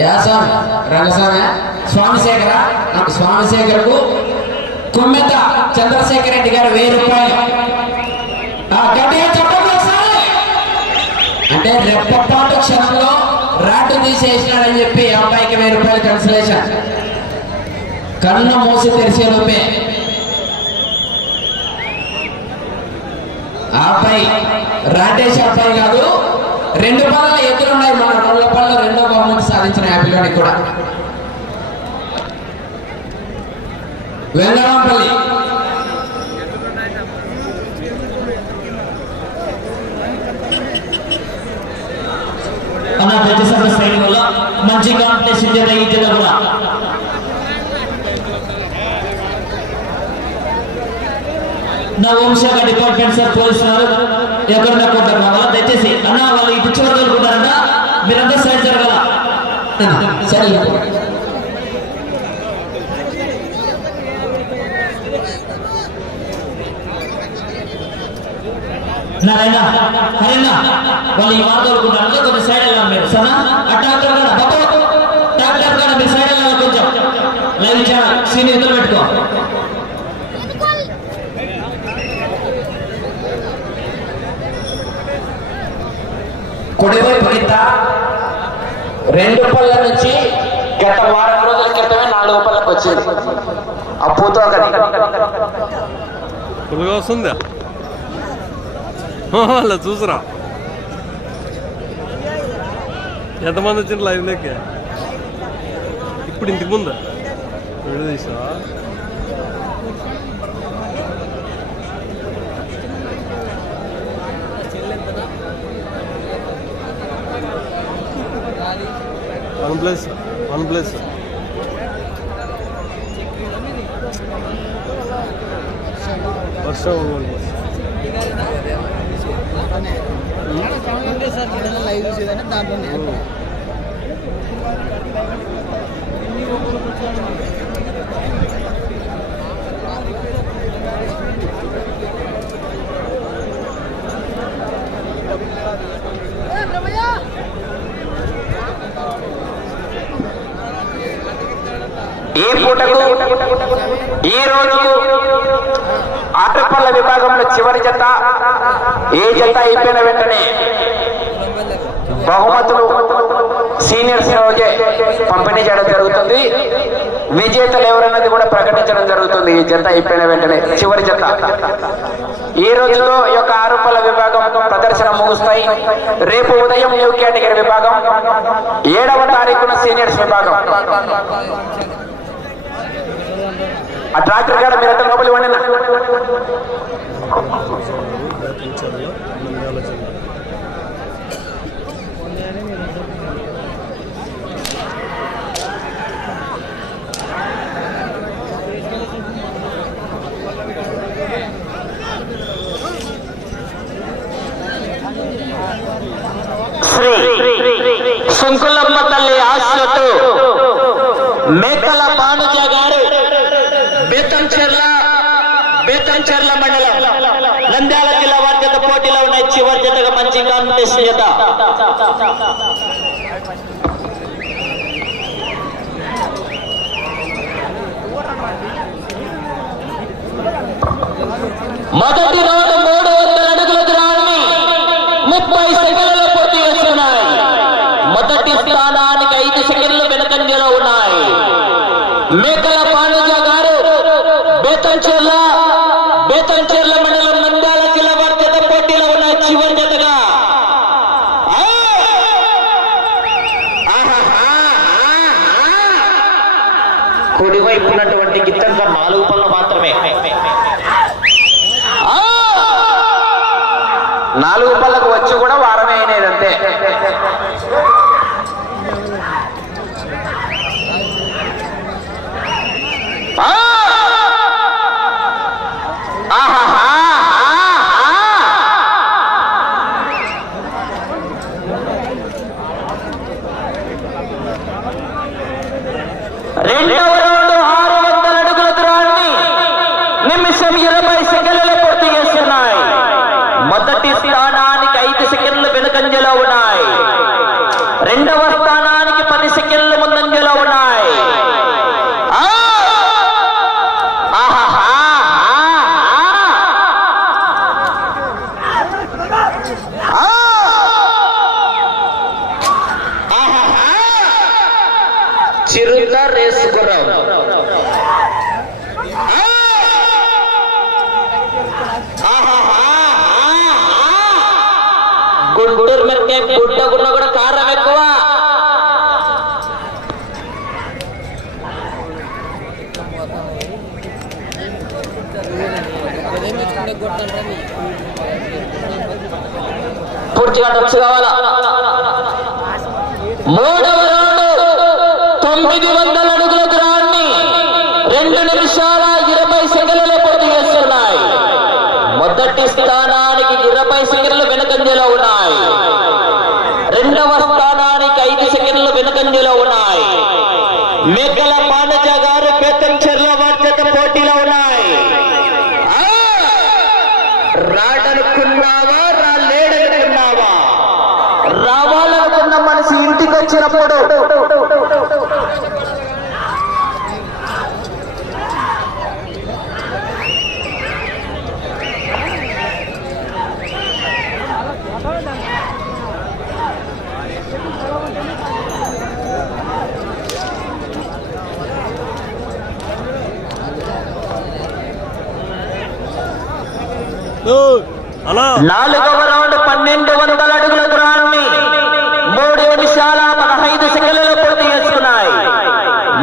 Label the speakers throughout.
Speaker 1: Yeah Swamy Rangaswamy Swamishekhara స్వామిశేఖర్కు కుమ్మెత చంద్రశేఖర్ రెడ్డి గారు వెయ్యి రూపాయలు. అంటే రెప్పపాటు క్షణంలో రాటు తీసేసినాడని చెప్పి అబ్బాయికి వెయ్యి రూపాయలు కన్సలేషన్ కన్ను మూసి తెరిచే రూపే ఆ అబ్బాయి రాటేష్ అబ్బాయి కాదు రెండు పనుల ఎదురున్నాయి మన రెండు పనులు రెండో బహుమతి సాధించిన యాపిలోని కూడా. వెంగళంపల్లి.
Speaker 2: అన్న ప్రతిసభ శ్రేణి మంచి కాంపిటీషన్ జరిగింది కూడా నా హోంశాఖ డిపార్ట్మెంట్ సార్ పోలీసులు ఎక్కడ కొట్టారు దయచేసి అన్న వాళ్ళు ఇటు చివరి దొరుకుతారంట మీరంతా సైడ్ జరగాల?
Speaker 1: సరే
Speaker 2: నారాయణ హరిణ వాళ్ళు ఈ వార్త దొరుకుతారు కొంచెం సైడ్ వెళ్ళాలి మీరు. సరేనా? అట్టాక్టర్ ట్రాక్టర్ కూడా బాబు ట్రాక్టర్ కూడా మీరు సైడ్ వెళ్ళాలి కొంచెం. లైవ్ ఛానల్ సీనియర్ పెట్టుకో.
Speaker 1: కుడివైపు గీత రెండు పళ్ళ నుంచి గత వారం రోజుల క్రితమే నాలుగు పళ్ళకు వచ్చింది. అప్పుతో ఒకటి
Speaker 3: ఫుల్గా వస్తుందా? అలా చూసురా. ఎంతమంది వచ్చిండ్రు లైవ్ లెక్క? ఇప్పుడు ఇంటికి ముందా? Video one plus one plus ವರ್ಷ
Speaker 4: ಒನ್ ಪ್ಲಸ್ ಲೈವ್
Speaker 1: ఈ పూటకు ఈ రోజు ఆటపల్ల విభాగంలో చివరి జత ఏ జత అయిపోయిన వెంటనే బహుమతులు సీనియర్స్ రోజే పంపిణీ చేయడం జరుగుతుంది. విజేతలు ఎవరన్నది కూడా ప్రకటించడం జరుగుతుంది. ఈ జత అయిపోయిన వెంటనే చివరి జత. ఈ రోజుతో ఈ యొక్క ఆరోపణల విభాగం ప్రదర్శన ముగుస్తాయి. రేపు ఉదయం న్యూ కేటగిరీ విభాగం ఏడవ తారీఖున సీనియర్స్ విభాగం. ఆ ట్రాక్టర్ కాడ మీరు మీరంతా లోపలి ఇవ్వండి
Speaker 2: శ్రీ సుంకులమ్మ తల్లి ఆశతో మేకల పానుజ గారు బేతంచెర్ల బేతంచెర్ల మండలం నంద్యాల జిల్లా వారి జత పోటీలో ఉన్నాయి చివరి జతగా మంచి కాంపిటీషన్ జత మొదటి గుంటూరు మిరపకాయ గుడ్డగున్న కూడా కారం ఎక్కువ. పూర్తిగా టచ్ కావాలా? రాడనుకున్నావా రాలేడనుకున్నావా? రావాలనుకున్న మనిషి ఇంటికి వచ్చినప్పుడు నాలుగవ రౌండ్ పన్నెండు వందల అడుగుల దూరాన్ని మూడు నిమిషాల పదహైదు సెకండ్లలో పూర్తి చేసుకున్నాయి.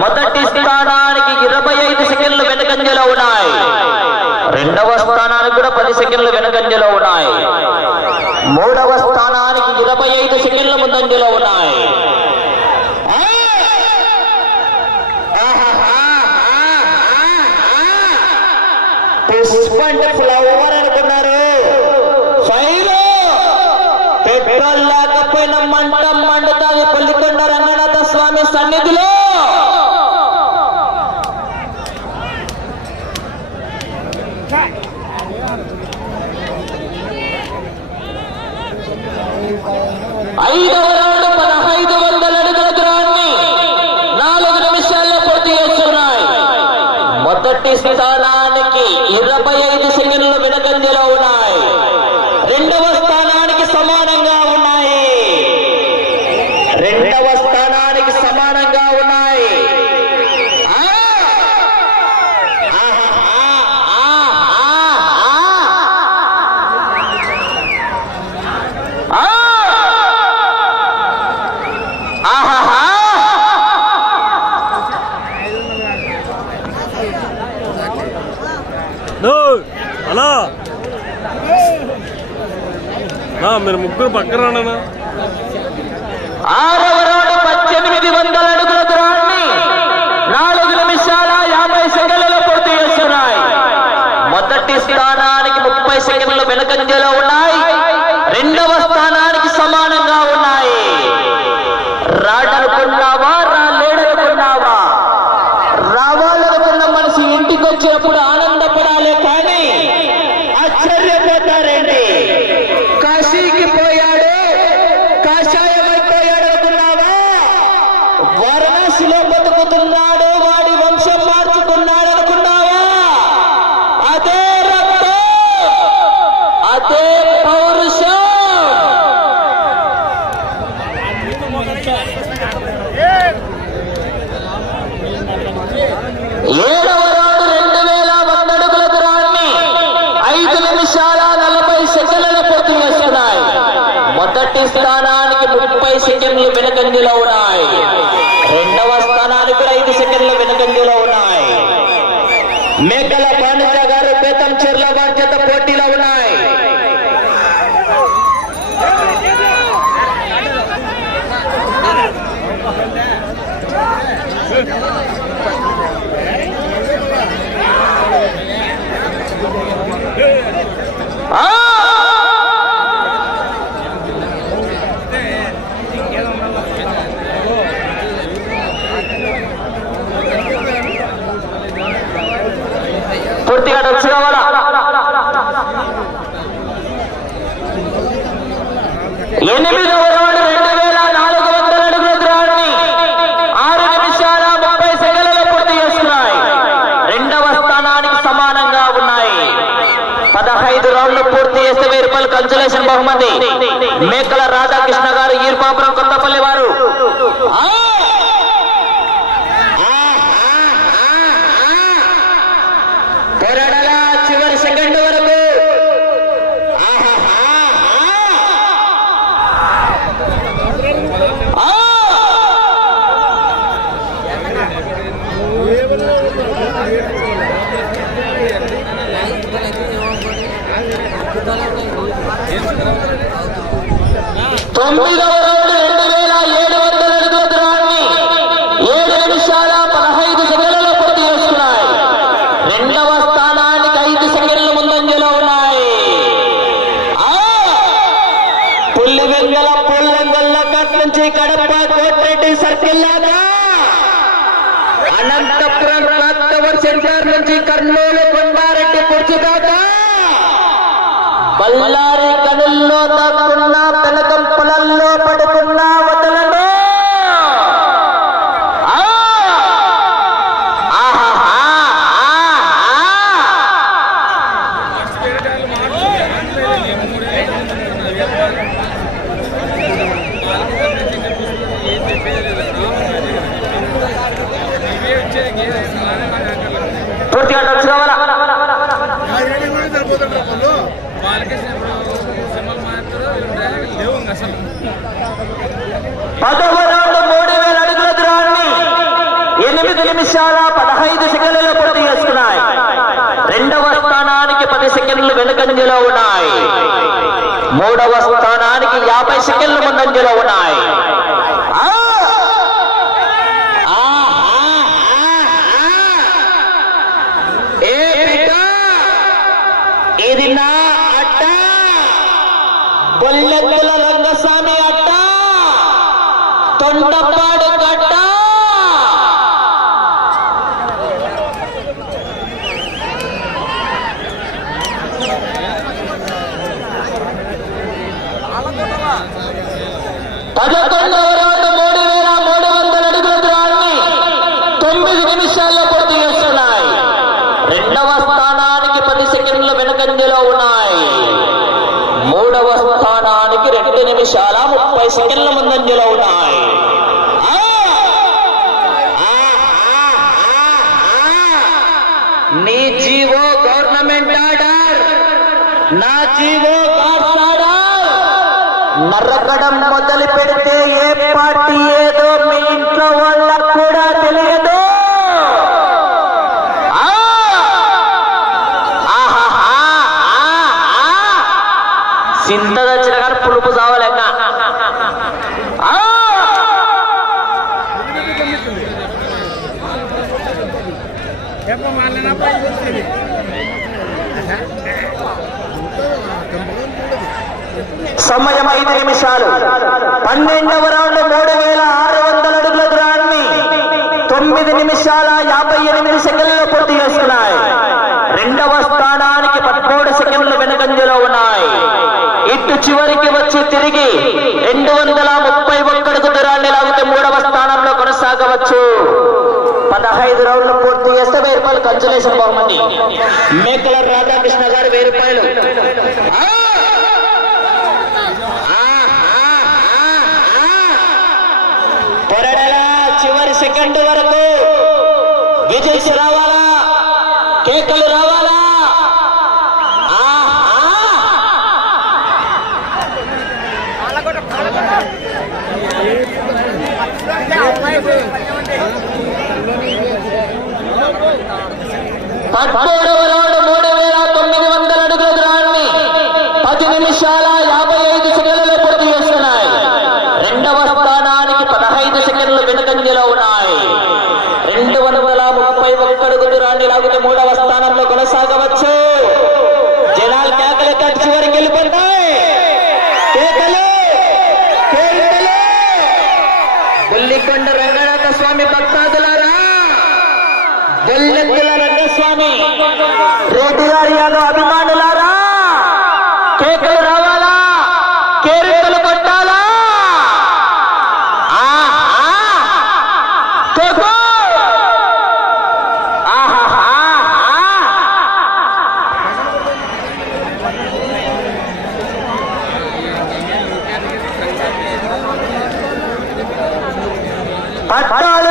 Speaker 2: మొదటి స్థానానికి ఇరవై ఐదు సెకండ్లు వెనుకంజలో ఉన్నాయి. రెండవ స్థానానికి కూడా పది సెకండ్లు వెనుకంజలో ఉన్నాయి. మూడవ స్థానానికి ఇరవై ఐదు సెకండ్లు ముందంజలో ఉన్నాయి. This flower. సన్నిధిలో
Speaker 3: మీరు ముగ్గురు పక్కన
Speaker 2: పద్దెనిమిది వందల అడుగుల దూరాన్ని నాలుగు నిమిషాల యాభై సెకండ్లలో పూర్తి చేస్తున్నాయి. మొదటి స్థానానికి ముప్పై సెకండ్లు వెనుకంజలో ఉన్నాయి. రెండవ స్థానానికి సమానం ఎనిమిది ఒకటి రెండు వేల నాలుగు వందల అడుగుల ద్రాన్ని ఆరు నిమిషాల ముప్పై సెకండ్లలో పూర్తి చేస్తున్నాయి రెండవ స్థానానికి సమానంగా ఉన్నాయి పదహైదు రౌండ్లు పూర్తి చేస్తే వెయ్యి రూపాయలు కన్సలేషన్ బహుమతి మేకల రాధాకృష్ణ সম্বিধান సెకండ్లు వెనుకంజలో ఉన్నాయి. మూడవ స్థానానికి యాభై సెకండ్లు ముందంజలో ఉన్నాయి ఆ! ఆ! ఏ బిడ్డ ఇది నా అడ్డ బొల్లెత్తుల రంగస్వామి అడ్డ తొండపాడు గడ్డ పదకొండవ రౌండ్ మూడు వేల మూడు వందల అడుగుల దూరాన్ని తొమ్మిది నిమిషాల్లో పూర్తి చేస్తున్నాయి రెండవ స్థానానికి పది సెకండ్లు వెనుకంజలో ఉన్నాయి మూడవ స్థానానికి రెండు నిమిషాల ముప్పై సెకండ్ల ముందంజలో ఉన్నాయి ఆ! ఆ! ఆ! ఆ! ఆ! నీ జీవో గవర్నమెంట్ ఆర్డర్ నా జీవో గాడ్స్ నరకడం మొదలు పెడితే ఏ పార్టీ నిమిషాలు. పన్నెండవ రౌండ్ మూడు వేల ఆరు వందల అడుగుల దూరాన్ని తొమ్మిది నిమిషాల యాభై ఎనిమిది సెకండ్లలో పూర్తి చేస్తున్నాయి. రెండవ స్థానానికి పదమూడు సెకండ్లు వెనుకంజలో ఉన్నాయి. ఇటు చివరికి వచ్చి తిరిగి రెండు వందల ముప్పై ఒక్కడుగు దూరాన్ని లాగితే మూడవ స్థానంలో కొనసాగవచ్చు. పదహైదు రౌండ్లు పూర్తి చేస్తే వెయ్యి రూపాయలు కన్సలేషన్ బహుమతి. మేకల రాధాకృష్ణ గారు వెయ్యి రూపాయలు ఆ! పొరడలా చివరి సెకండ్ వరకు విజయ్ రావాలా కేకలు రావాలా ఆ, ఆ. పదమూడవ రౌండ్ మూడు వేల తొమ్మిది వందల అడుగుల దూరాన్ని పది నిమిషాల యాభై ఐదు సెకండ్లలో పూర్తి చేస్తున్నాయి రెండవ స్థానానికి పదహైదు సెకండ్లు వెనుకంజలో ఉన్నాయి రెండు వందల ముప్పై ఒక్కడుగు దూరాన్ని లాగుతూ మూడవ స్థానంలో కొనసాగవచ్చు. గారి యాదవ్ అభిమానులారా కేకలు రావాలా? కేరింతలు కొట్టాలా? పట్టాలు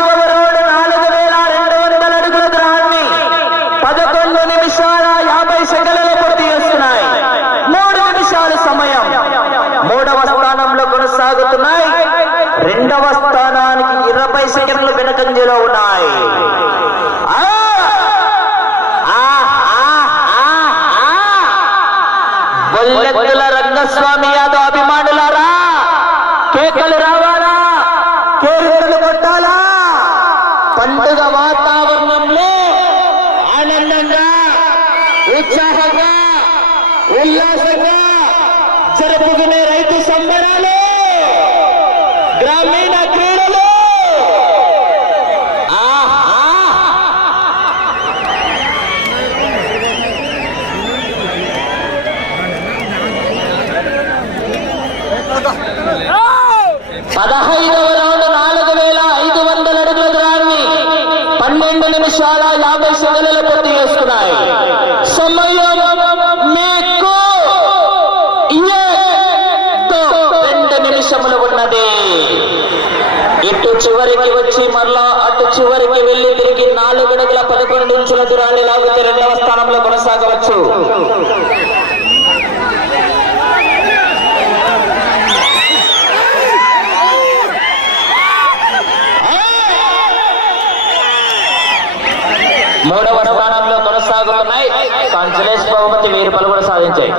Speaker 2: మూడవ స్థానంలో కొనసాగుతున్నాయి
Speaker 5: సంచలేష్ బహుమతి వీరు పలుగులు సాధించాయి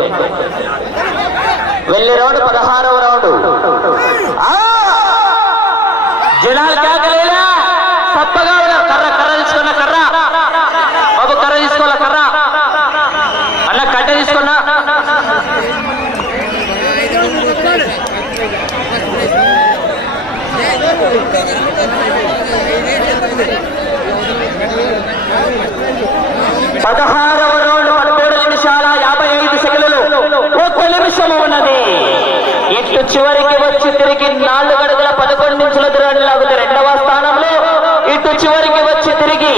Speaker 5: వెళ్ళి రౌండ్ పదహారవ రౌండ్
Speaker 2: జనాలు కాకలేదా తప్పగా కర్ర కర్ర తీసుకున్న కర్ర బాబు కర్ర తీసుకోవాల కర్ర అన్న కట్ట తీసుకున్నా Thank పదహారవ రోజు పదమూడు నిమిషాల యాభై ఐదు సెకండ్లు. ఒక నిమిషం ఉన్నది. ఇటు చివరికి వచ్చి తిరిగి నాలుగు అడుగుల పదకొండు నిమిషాల దూరాన్ని లాగుతూ రెండవ స్థానంలో. ఇటు చివరికి వచ్చి తిరిగి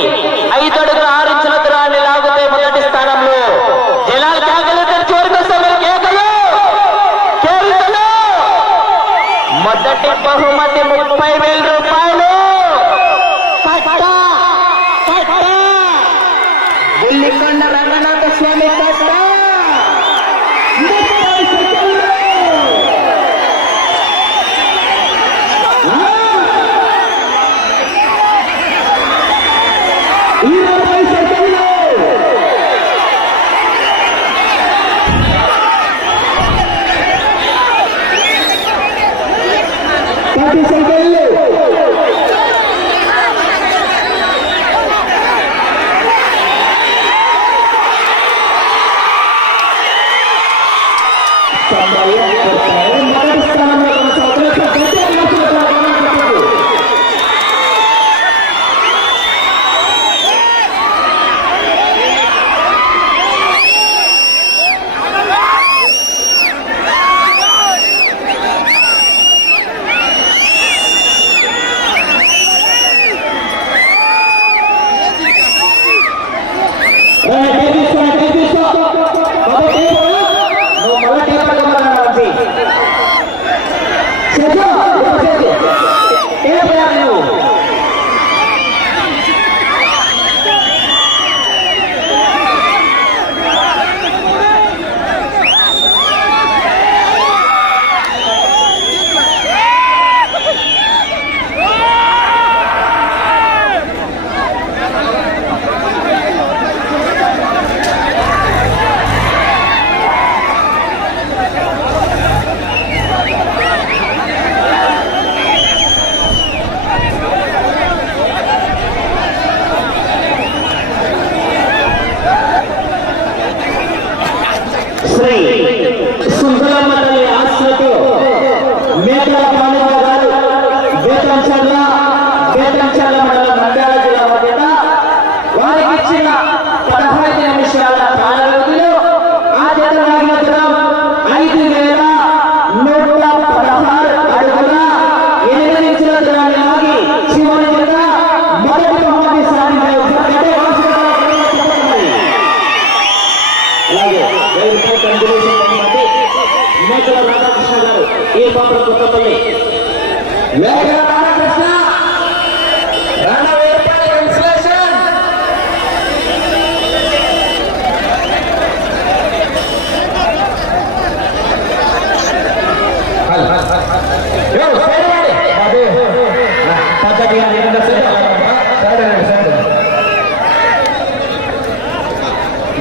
Speaker 2: ఐదు అడుగుల ఆరు ఇంచుల దూరాన్ని లాగుతాయి మొదటి స్థానంలో. జలాల్ కాగలుగుతారు చివరికి వస్తారు మొదటి బహుమతి ముప్పై వేలు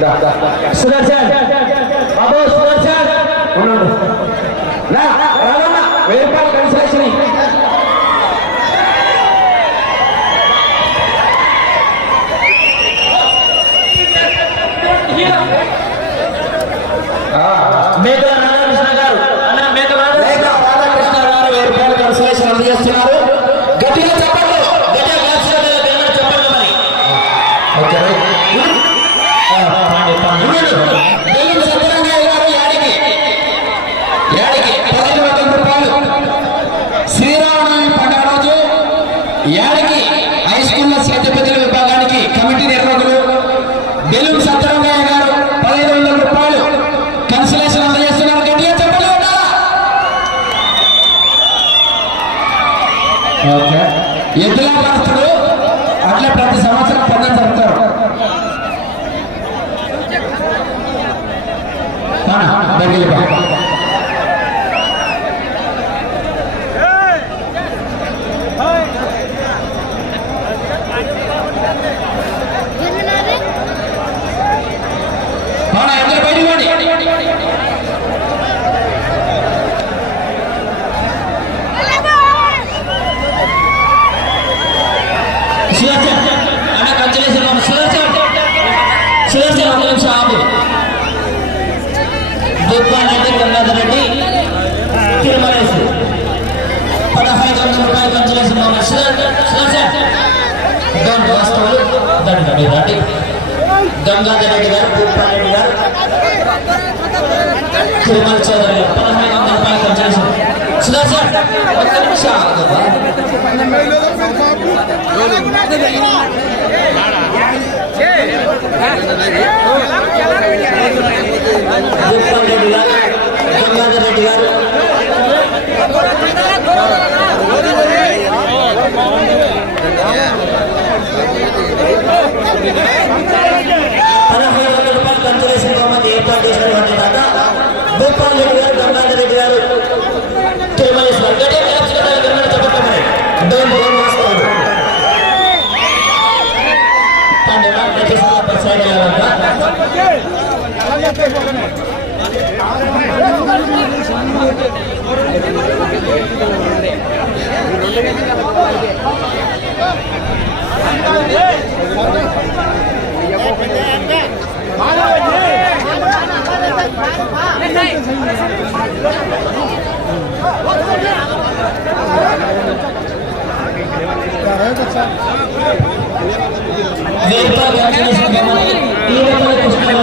Speaker 2: ఆ. కేకు. ఆహాహా, ఆ. సుదర్శన్ బాబు సుదర్శన్
Speaker 1: ఉండు. రా, రాదమ్మా. వెయ్యి
Speaker 2: Dele సుదర్శన్ ఒక నిమిషం ఆపు దుబ్బాన్ రెడ్డి గంగాధర్ రెడ్డి తిరుమలేసి పదహైదు వందల రూపాయలు కంచెలేసిన మన సుదర్శన్ సుదర్శన్ దాని వాస్తవాలు దాని రండి రండి గంగాధర్ రెడ్డి గారు దుబ్బాన్ రెడ్డి గారు తిరుమల చౌదరి గారు పదహైదు వందల రూపాయలు కంచెలేసిన సుదర్శన్ ఒక్క నిమిషం ఆగు. దుబ్బాన్ రెడ్డి గారు గంగాధర్ రెడ్డి గారు పదహైదు వందల రూపాయలు కంచులేసిన బహుమతి ఏర్పాటు చేసినటువంటి దాకా దుబ్బాన్ రెడ్డి గారు గంగాధర్ రెడ్డి గారు వెయ్యి రూపాయలు కంచులేసిన బహుమతి ఈ రూపాయలు